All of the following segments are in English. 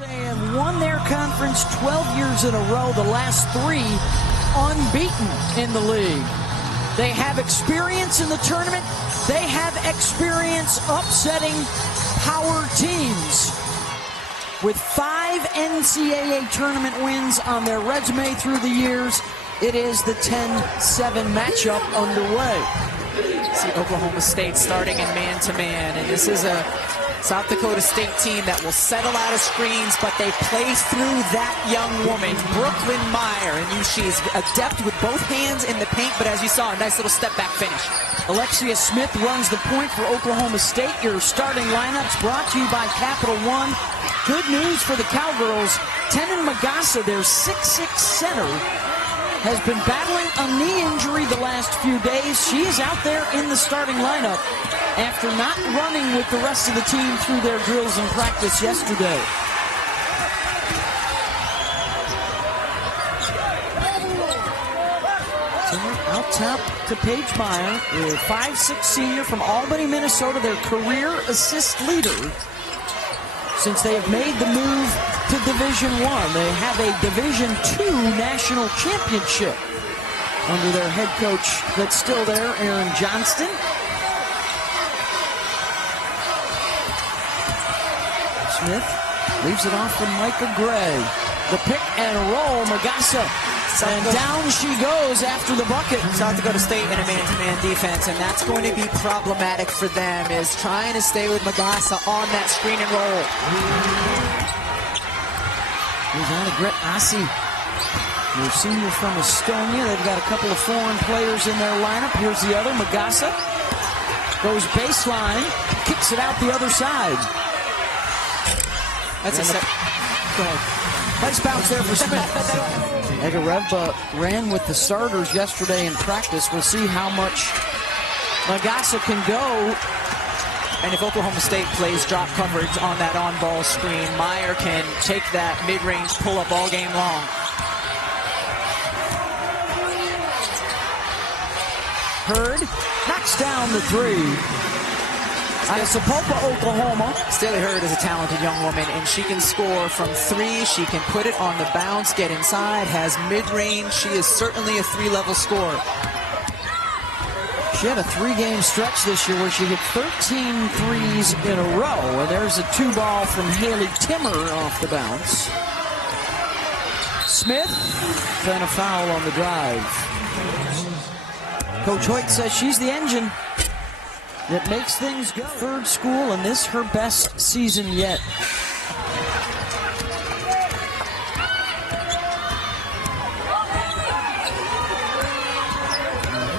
They have won their conference 12 years in a row, the last 3 unbeaten in the league. They have experience in the tournament. They have experience upsetting power teams. With 5 NCAA tournament wins on their resume through the years, it is the 10-7 matchup underway. See Oklahoma State starting in man-to-man, and this is a South Dakota State team that will settle out of screens, but they play through that young woman, Brooklyn Meyer, and she's adept with both hands in the paint, but as you saw, a nice little step-back finish. Alexia Smith runs the point for Oklahoma State. Your starting lineups brought to you by Capital One. Good news for the Cowgirls. Tenon Magassa, their 6'6" center, has been battling a knee injury the last few days. She is out there in the starting lineup after not running with the rest of the team through their drills and practice yesterday. Out top to Paige Meyer, a 5'6" senior from Albany, Minnesota, their career assist leader since they have made the move to Division I. They have a Division II national championship under their head coach that's still there, Aaron Johnston. Smith leaves it off to Micah Gray. The pick and roll, Magassa. And down she goes after the bucket. South Dakota State in a man-to-man defense, and that's going to be problematic for them, is trying to stay with Magassa on that screen and roll. Here's Annegret Assi, your senior from Estonia. They've got a couple of foreign players in their lineup. Here's the other, Magassa. Goes baseline, kicks it out the other side. That's a set. Go ahead. Nice bounce there for Smith. Jackrabbits ran with the starters yesterday in practice. We'll see how much Magassa can go. And if Oklahoma State plays drop coverage on that on-ball screen, Meyer can take that mid-range pull-up all game long. Hurd knocks down the 3. Out of Sapulpa, Oklahoma. Staley Hurd is a talented young woman, and she can score from 3. She can put it on the bounce, get inside, has mid-range. She is certainly a 3-level scorer. She had a 3-game stretch this year where she hit 13 threes in a row. And there's a 2-ball from Haley Timmer off the bounce. Smith, then a foul on the drive. Coach Hoyt says she's the engine that makes things go. Third school, and this her best season yet.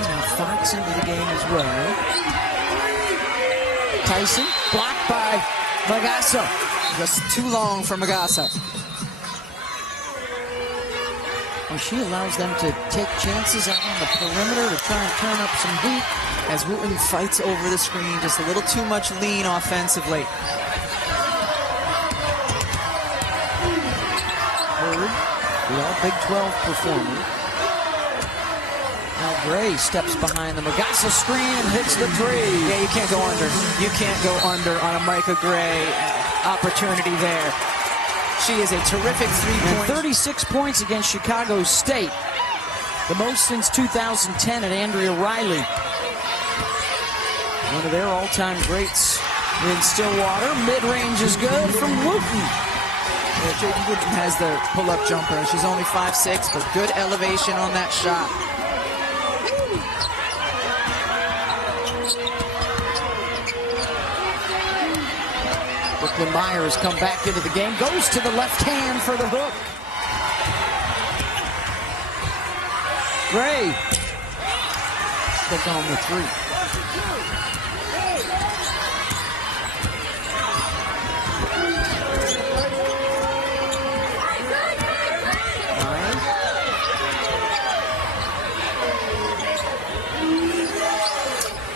Now Fox into the game as well. Tyson blocked by Magassa. Just too long for Magassa. Well, she allows them to take chances out on the perimeter to try and turn up some heat. As Wooten fights over the screen, just a little too much lean offensively. Hurd, the all-Big 12 performer. Now Gray steps behind the Magassa screen and hits the 3. Yeah, you can't go under. You can't go under on a Micah Gray opportunity there. She is a terrific 3-point. 36 points against Chicago State. The most since 2010 at Andrea Riley. One of their all-time greats in Stillwater. Mid-range is good from Wooten. Yeah, J.D. Wooten has the pull-up jumper. She's only 5'6", but good elevation on that shot. Brooklyn Meyer has come back into the game. Goes to the left hand for the hook. Gray. Click on the 3.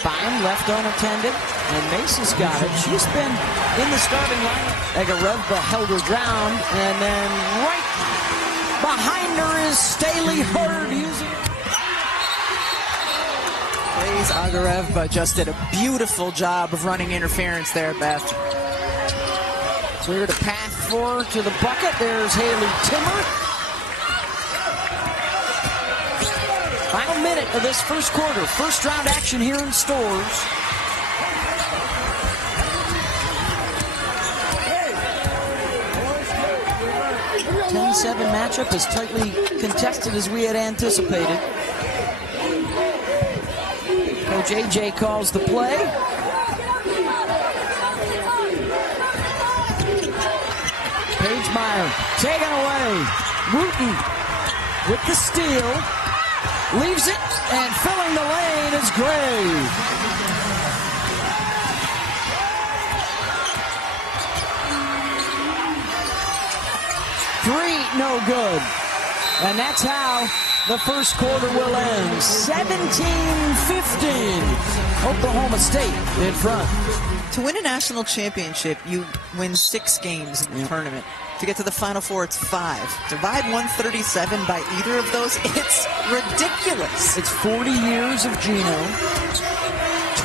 Bynum left unattended, and Macy's got it. She's been in the starting lineup. Jackrabbits held her ground, and then right behind her is Staley Hurd using it. Blaze Jackrabbits just did a beautiful job of running interference there, Beth. Cleared a path for to the bucket. There's Haley Timmer. Final minute of this first quarter. First round action here in STORRS. .7 matchup as tightly contested as we had anticipated. Coach AJ calls the play. Pagemeyer taken away. Wooten with the steal. Leaves it, and filling the lane is Gray. Three, no good. And that's how the first quarter will end. 17-15. Oklahoma State in front. To win a national championship, you win 6 games in the tournament. To get to the Final Four, it's 5. Divide 137 by either of those, it's ridiculous. It's 40 years of Gino,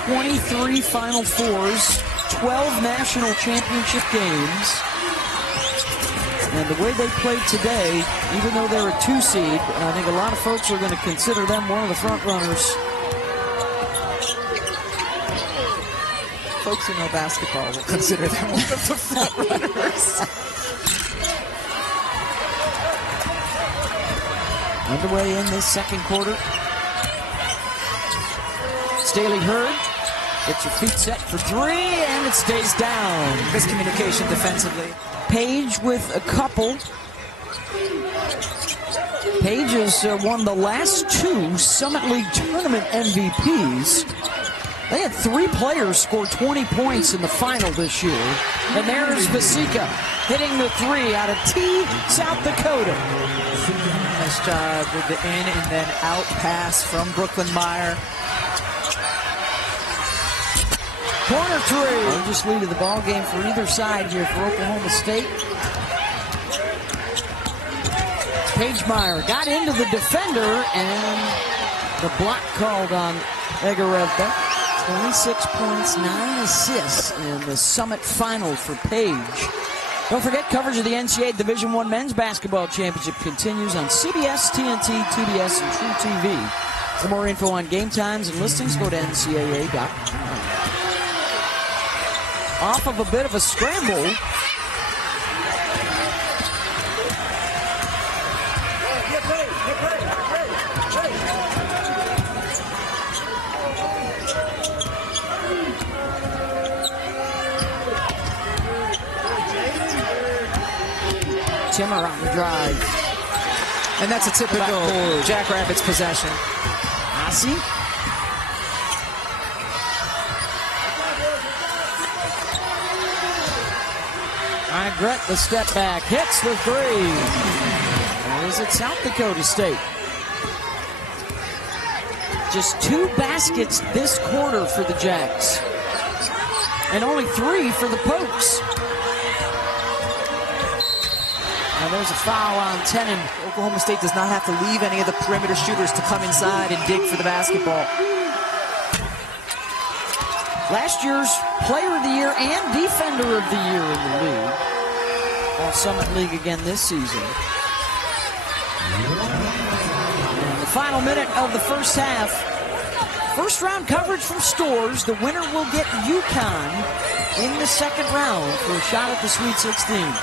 23 Final Fours, 12 national championship games. And the way they played today, even though they're a 2 seed, I think a lot of folks are going to consider them one of the front runners. Folks who know basketball will consider them one of the front runners. Underway in this second quarter. Staley Hurd gets your feet set for 3, and it stays down. Miscommunication defensively. Page with a couple. Page has won the last 2 Summit League Tournament MVPs. They had 3 players score 20 points in the final this year. And there's Vasika hitting the 3 out of T, South Dakota. Nice job with the in and then out pass from Brooklyn Meyer. Corner 3. Largest lead of the ball game for either side here for Oklahoma State. Pagemeyer got into the defender, and the block called on Egarevka. 26 points, 9 assists in the Summit Final for Page. Don't forget, coverage of the NCAA Division I Men's Basketball Championship continues on CBS, TNT, TBS, and True TV. For more info on game times and listings, go to ncaa.com. Off of a bit of a scramble. Timmer on the drive. And that's a typical Jackrabbits possession. Ossie. Grett, the step back, hits the 3. Or is it South Dakota State? Just 2 baskets this quarter for the Jacks. And only 3 for the Pokes. Now there's a foul on Tenon. Oklahoma State does not have to leave any of the perimeter shooters to come inside and dig for the basketball. Last year's Player of the Year and Defender of the Year in the league. All Summit League again this season. And the final minute of the first half. First round coverage from STORRS. The winner will get UConn in the second round for a shot at the Sweet 16.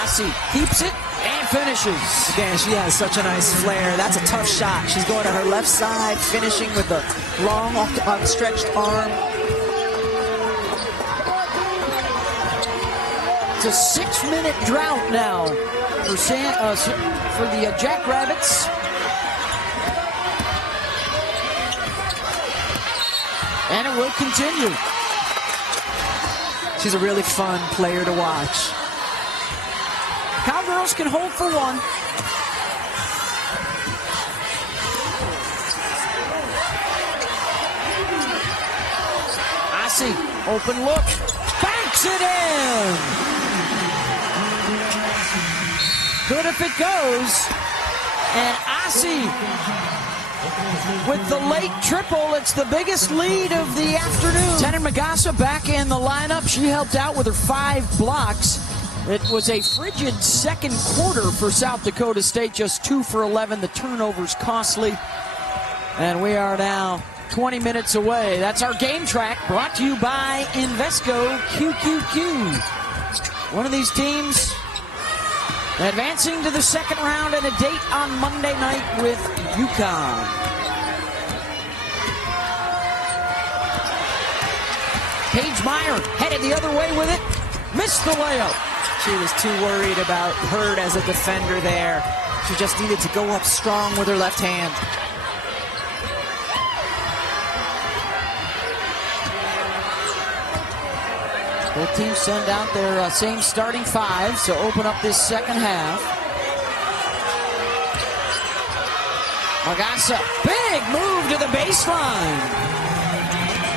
Ossie keeps it and finishes. Again, she has such a nice flare. That's a tough shot. She's going to her left side, finishing with a long, outstretched arm. It's a 6-minute drought now for the Jackrabbits. And it will continue. She's a really fun player to watch. Cowgirls can hold for 1. Ossie, open look, banks it in. Good if it goes. And Ossie with the late triple. It's the biggest lead of the afternoon. Tenon Magassa back in the lineup. She helped out with her 5 blocks. It was a frigid second quarter for South Dakota State, just 2 for 11. The turnovers costly. And we are now 20 minutes away. That's our game track, brought to you by Invesco QQQ. One of these teams advancing to the second round and a date on Monday night with UConn. Paige Meyer headed the other way with it. Missed the layup. She was too worried about Hurd as a defender there. She just needed to go up strong with her left hand. Both teams send out their same starting 5, so open up this second half. Magassa, big move to the baseline.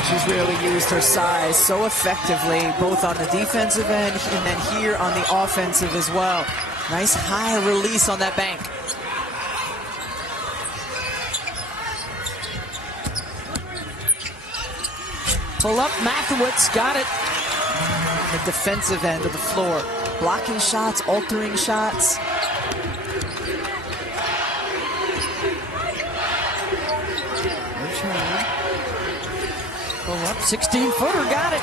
She's really used her size so effectively, both on the defensive end and then here on the offensive as well. Nice high release on that bank. Pull up, Mathiowetz got it. The defensive end of the floor. Blocking shots, altering shots. Pull up, 16-footer, got it.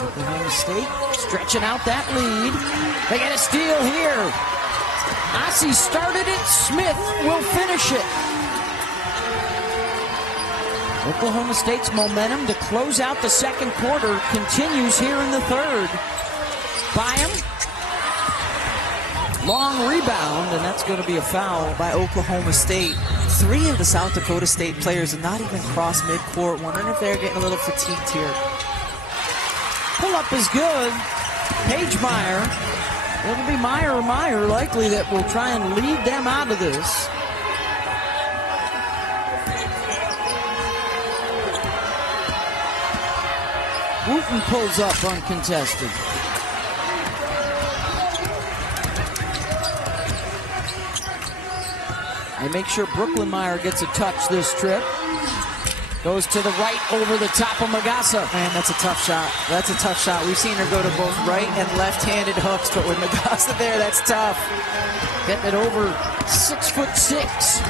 Oklahoma State stretching out that lead. They get a steal here. Ossie started it, Smith will finish it. Oklahoma State's momentum to close out the second quarter continues here in the third. Byam. Long rebound, and that's going to be a foul by Oklahoma State. 3 of the South Dakota State players have not even crossed midcourt. Wondering if they're getting a little fatigued here. Pull up is good. Paige Meyer. It'll be Meyer or Meyer likely that will try and lead them out of this. Wooten pulls up uncontested. They make sure Brooklyn Meyer gets a touch this trip. Goes to the right over the top of Magassa. Man, that's a tough shot. That's a tough shot. We've seen her go to both right and left-handed hooks, but with Magassa there, that's tough. Getting it over 6'6".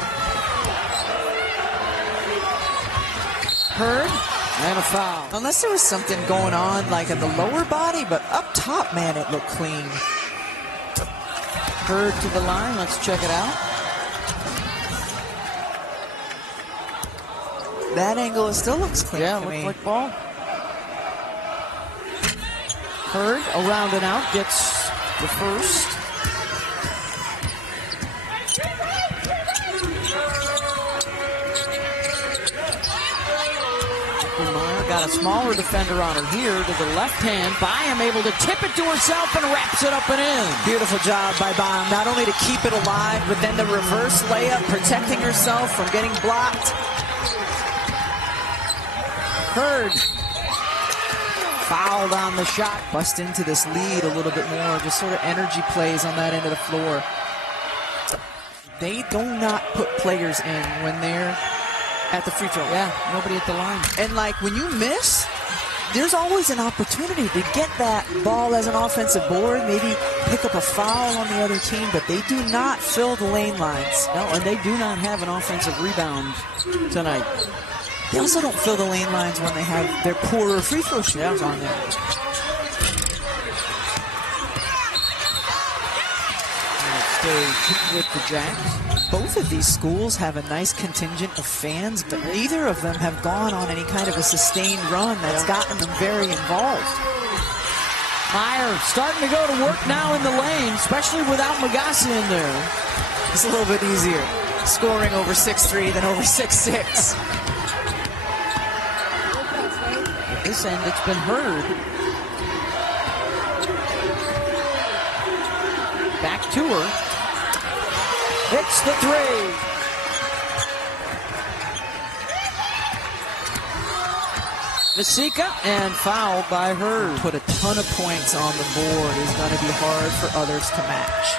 Hurd. And a foul. Unless there was something going on like in the lower body, but up top, man, it looked clean. Hurd to the line. Let's check it out. That angle still looks clean. Yeah, to looks me. like ball. Hurd around and out gets the first. Got a smaller defender on her here to the left hand. Byam able to tip it to herself and wraps it up and in. Beautiful job by Byam, not only to keep it alive, but then the reverse layup, protecting herself from getting blocked. Hurd fouled on the shot. Bust into this lead a little bit more, just sort of energy plays on that end of the floor. They do not put players in when they're at the free throw. Yeah, nobody at the line. And like when you miss, there's always an opportunity to get that ball as an offensive board, maybe pick up a foul on the other team, but they do not fill the lane lines. No, and they do not have an offensive rebound tonight. They also don't fill the lane lines when they have their poorer free throw shooters on there. Stay with the Jacks. Both of these schools have a nice contingent of fans, but neither of them have gone on any kind of a sustained run that's gotten them very involved. Meyer starting to go to work now in the lane, especially without Magassa in there. It's a little bit easier scoring over 6'3" than over 6'6". At this end, it's been Hurd. Back to her. Hits the three. Masika and fouled by Hurd. Put a ton of points on the board. Is going to be hard for others to match.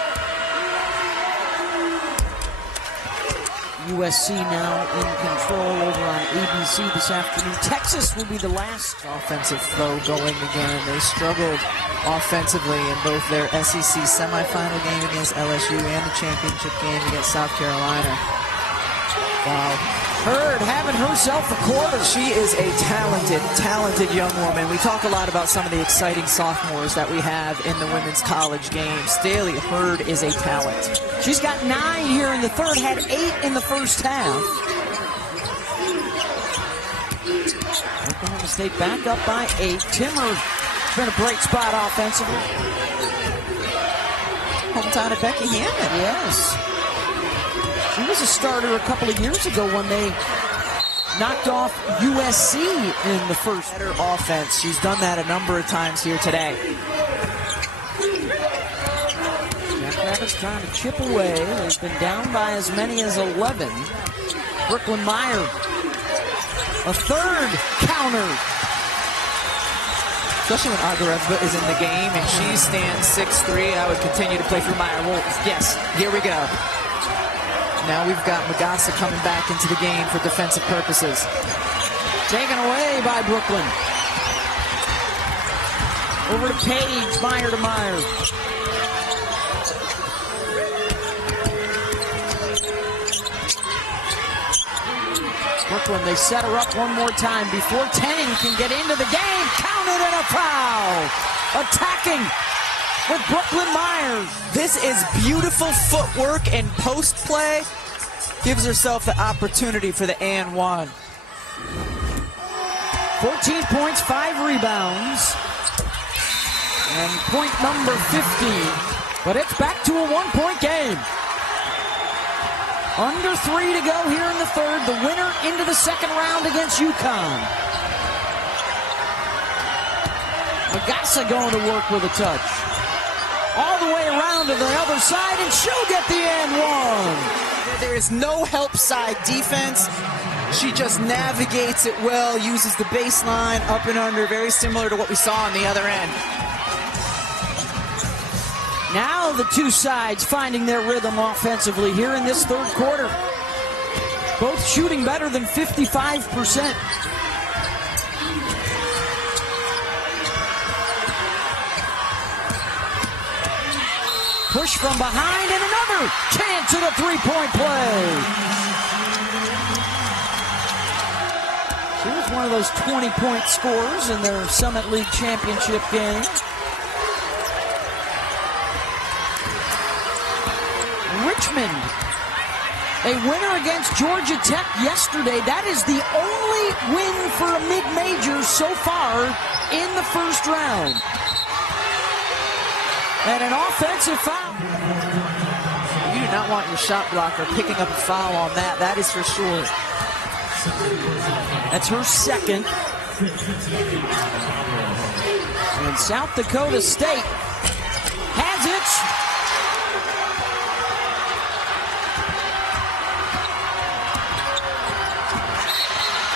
USC now in control over on ABC this afternoon. Texas will be the last. Offensive flow going again. They struggled offensively in both their SEC semifinal game against LSU and the championship game against South Carolina. Wow. Hurd having herself a quarter. She is a talented young woman. We talk a lot about some of the exciting sophomores that we have in the women's college game. Staley Hurd is a talent. She's got 9 here in the third, had 8 in the first half. Oklahoma State back up by 8. Timmer's been a bright spot offensively. Hometown of Becky Hammond. Yes. She was a starter a couple of years ago when they knocked off USC in the first. Better offense. She's done that a number of times here today. Jackrabbits trying to chip away. They've been down by as many as 11. Brooklyn Meyer, a third counter. Especially when Agarev is in the game and she stands 6'3", I would continue to play through Meyer. Well, yes, here we go. Now we've got Magassa coming back into the game for defensive purposes. Taken away by Brooklyn. Over to Page, Meyer to Meyer. Brooklyn, they set her up one more time before Tang can get into the game. Counted and a foul. Attacking with Brooklyn Myers. This is beautiful footwork and post play. Gives herself the opportunity for the and one. 14 points, 5 rebounds. And point number 15. But it's back to a 1-point game. Under 3 to go here in the third. The winner into the second round against UConn. Magassa going to work with a touch. All the way around to the other side, and she'll get the and one. There is no help side defense. She just navigates it well, uses the baseline up and under, very similar to what we saw on the other end. Now the two sides finding their rhythm offensively here in this third quarter. Both shooting better than 55%. Push from behind and another chance at a three-point play. She was one of those 20-point scorers in their Summit League championship game. Richmond, a winner against Georgia Tech yesterday. That is the only win for a mid-major so far in the first round. And an offensive foul. You do not want your shot blocker picking up a foul on that. That is for sure. That's her second. And South Dakota State has it.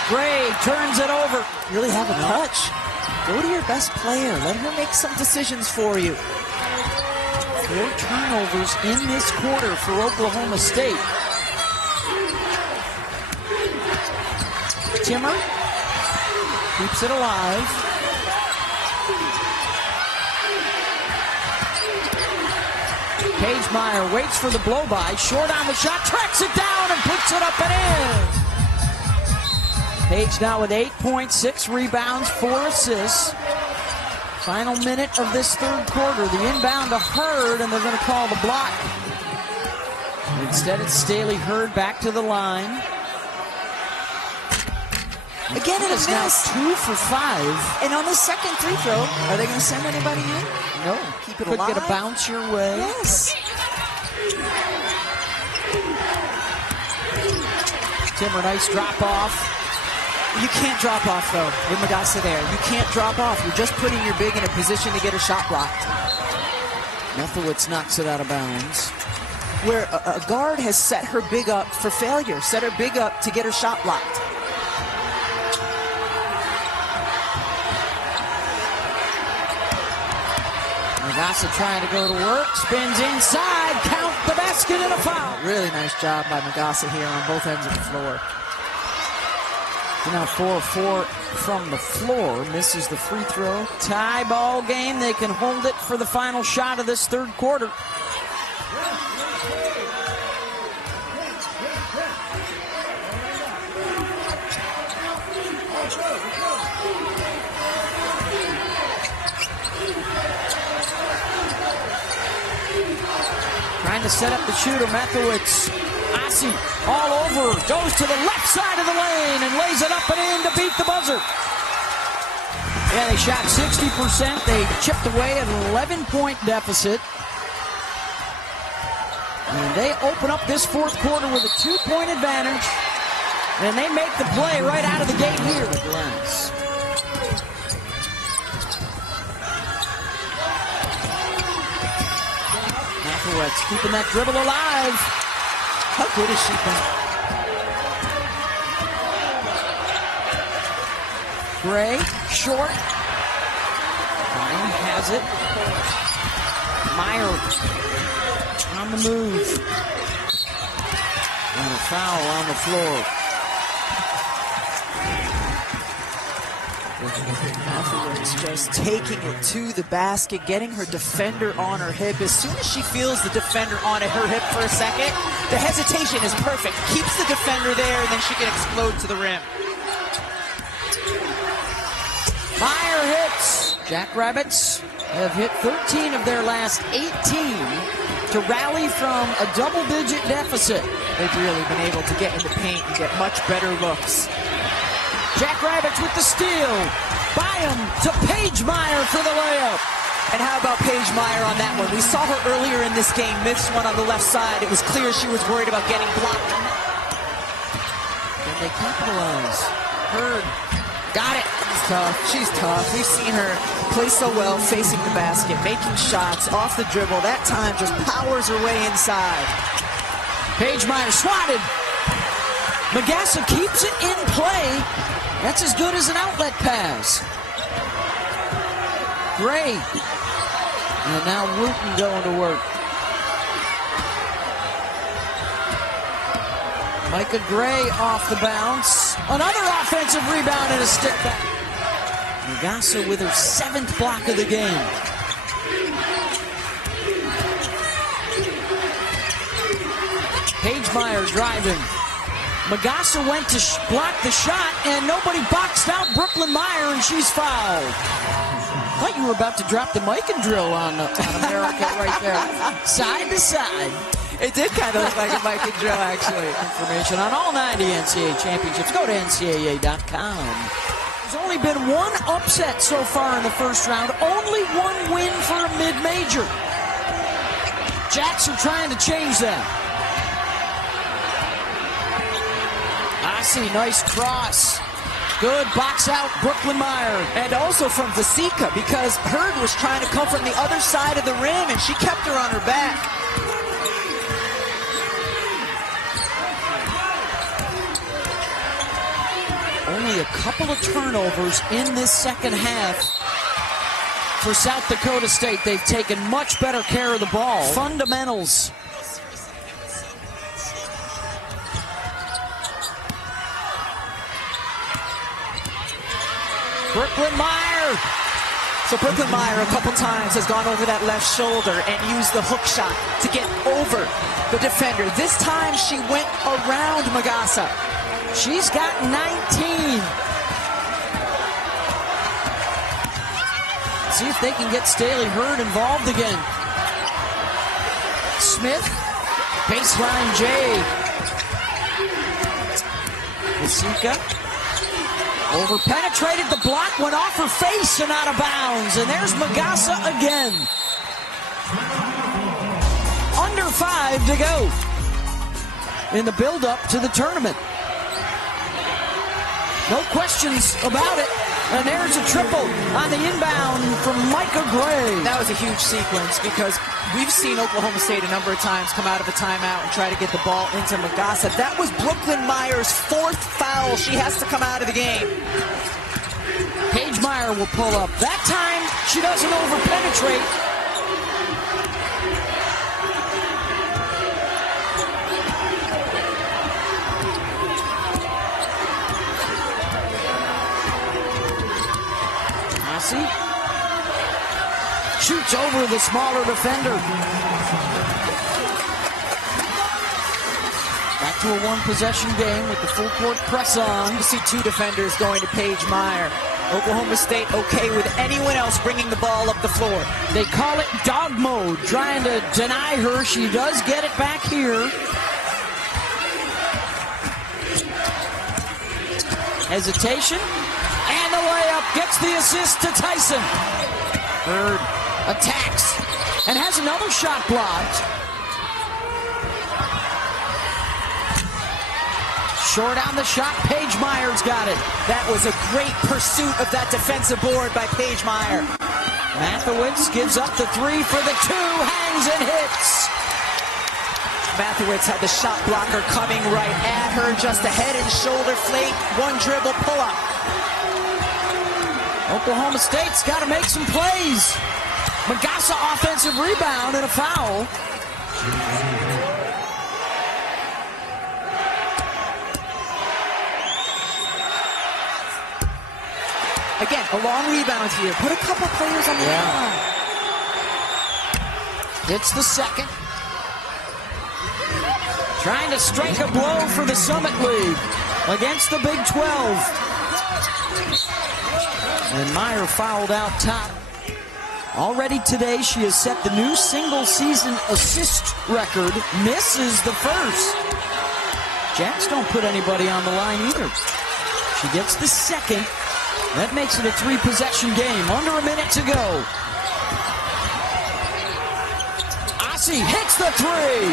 Gray turns it over. Really have a touch. Go to your best player. Let her make some decisions for you. 4 turnovers in this quarter for Oklahoma State. Timmer keeps it alive. Paige Meyer waits for the blow-by. Short on the shot, tracks it down and puts it up and in. Paige now with 8 points, 6 rebounds, 4 assists. Final minute of this third quarter. The inbound to Hurd, and they're going to call the block. Instead, it's Staley Hurd back to the line. Again, it is now 2 for 5. And on the second free throw, are they going to send anybody in? No. Keep it Could alive. get a bounce your way. Yes. Timmer, nice drop off. You can't drop off, though, with Magassa there. You can't drop off. You're just putting your big in a position to get her shot blocked. Mathiowetz knocks it out of bounds. Where a guard has set her big up for failure, set her big up to get her shot blocked. Magassa trying to go to work, spins inside, count the basket and a foul. Really nice job by Magassa here on both ends of the floor. Now 4-4 from the floor. Misses the free throw. Tie ball game. They can hold it for the final shot of this third quarter. Trying to set up the shooter, Mathiowetz. Asi all over, goes to the left side of the lane and lays it up and in to beat the buzzer. Yeah, they shot 60%. They chipped away an 11-point deficit. And they open up this fourth quarter with a 2-point advantage. And they make the play right out of the gate here. Glass. Mathiowetz keeping that dribble alive. How good is she been? Gray, short. Ryan has it. Meyer on the move. And a foul on the floor. Mathiowetz just taking it to the basket, getting her defender on her hip. As soon as she feels the defender on her hip for a second, the hesitation is perfect. Keeps the defender there, and then she can explode to the rim. Meyer hits. Jackrabbits have hit 13 of their last 18 to rally from a double-digit deficit. They've really been able to get in the paint and get much better looks. Jackrabbits with the steal. Byam to Paige Meyer for the layup. And how about Paige Meyer on that one? We saw her earlier in this game miss one on the left side. It was clear she was worried about getting blocked. Can they capitalize? Hurd got it. She's tough. She's tough. We've seen her play so well facing the basket, making shots off the dribble. That time just powers her way inside. Paige Meyer swatted. Magassa keeps it in play. That's as good as an outlet pass. Gray. And now Wooten going to work. Micah Gray off the bounce. Another offensive rebound and a stick back. Magassa with her 7th block of the game. Paige Meyer driving. Magassa went to block the shot, and nobody boxed out Brooklyn Meyer, and she's fouled. I thought you were about to drop the mic and drill on America right there. Side to side. It did kind of look like a mic and drill, actually. Information on all 90 NCAA championships. Go to NCAA.com. There's only been one upset so far in the first round. Only one win for a mid-major. Jacks are trying to change that. Asi, nice cross. Good box out, Brooklyn Meyer. And also from Vasika, because Hurd was trying to come from the other side of the rim, and she kept her on her back. Only a couple of turnovers in this second half for South Dakota State. They've taken much better care of the ball. Fundamentals. Brooklyn Meyer. So Brooklyn Meyer a couple times has gone over that left shoulder and used the hook shot to get over the defender. This time she went around Magassa. She's got 19. See if they can get Staley Hurd involved again. Smith, baseline J. Vasika. Over-penetrated, the block went off her face and out of bounds. And there's Magassa again. Under 5 to go in the build-up to the tournament. No questions about it. And there's a triple on the inbound from Micah Gray. That was a huge sequence because we've seen Oklahoma State a number of times come out of a timeout and try to get the ball into Magassa. That was Brooklyn Meyer's 4th foul. She has to come out of the game. Paige Meyer will pull up. That time, she doesn't over-penetrate. Ossie shoots over the smaller defender. Back to a one-possession game with the full-court press on. You see two defenders going to Paige Meyer. Oklahoma State okay with anyone else bringing the ball up the floor. They call it dog mode, trying to deny her. She does get it back here. Hesitation, and the layup gets the assist to Tyson. Bird attacks and has another shot blocked. Short on the shot, Paige Meyer's got it. That was a great pursuit of that defensive board by Paige Meyer. Mathiowetz gives up the three for the two, hangs and hits. Mathiowetz had the shot blocker coming right at her, just a head and shoulder fake, one dribble pull-up. Oklahoma State's got to make some plays. Magassa offensive rebound and a foul. Again, a long rebound here. Put a couple players on the line. Hits the second. Trying to strike a blow for the Summit League against the Big 12. And Meyer fouled out top. Already today, she has set the new single-season assist record. Misses the first. Jacks don't put anybody on the line either. She gets the second. That makes it a three-possession game. Under a minute to go. Ossie hits the three.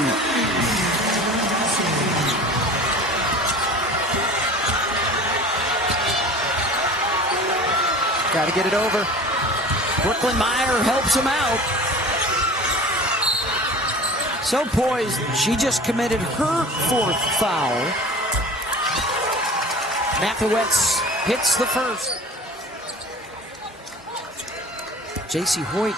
Got to get it over. Brooklyn Meyer helps him out. So poised, she just committed her fourth foul. Mathiowetz hits the first. J.C. Hoyt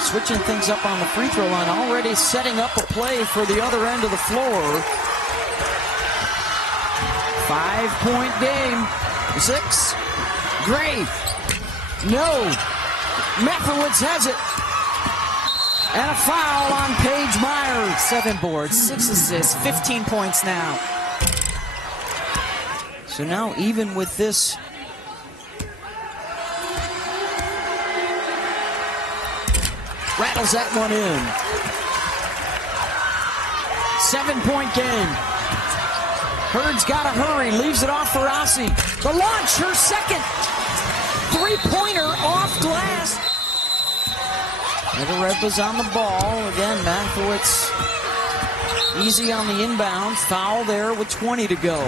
switching things up on the free throw line, already setting up a play for the other end of the floor. 5-point game. 6. Gray. No. Mathiowetz has it. And a foul on Paige Meyer. 7 boards, 6 assists, 15 points now. So now even with this rattles that one in. 7-point game. Hurd's got to hurry. Leaves it off for Ossie. The launch, her second. Three-pointer off glass. Nevereva's on the ball. Again, Mathiowetz easy on the inbound. Foul there with 20 to go.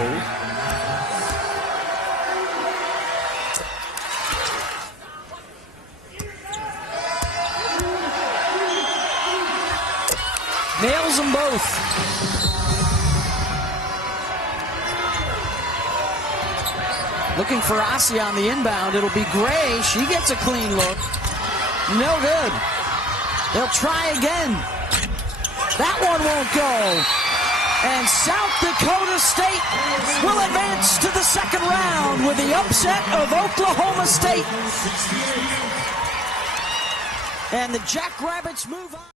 Nails them both. Looking for Ossie on the inbound. It'll be Gray. She gets a clean look. No good. They'll try again. That one won't go. And South Dakota State will advance to the second round with the upset of Oklahoma State. And the Jackrabbits move on.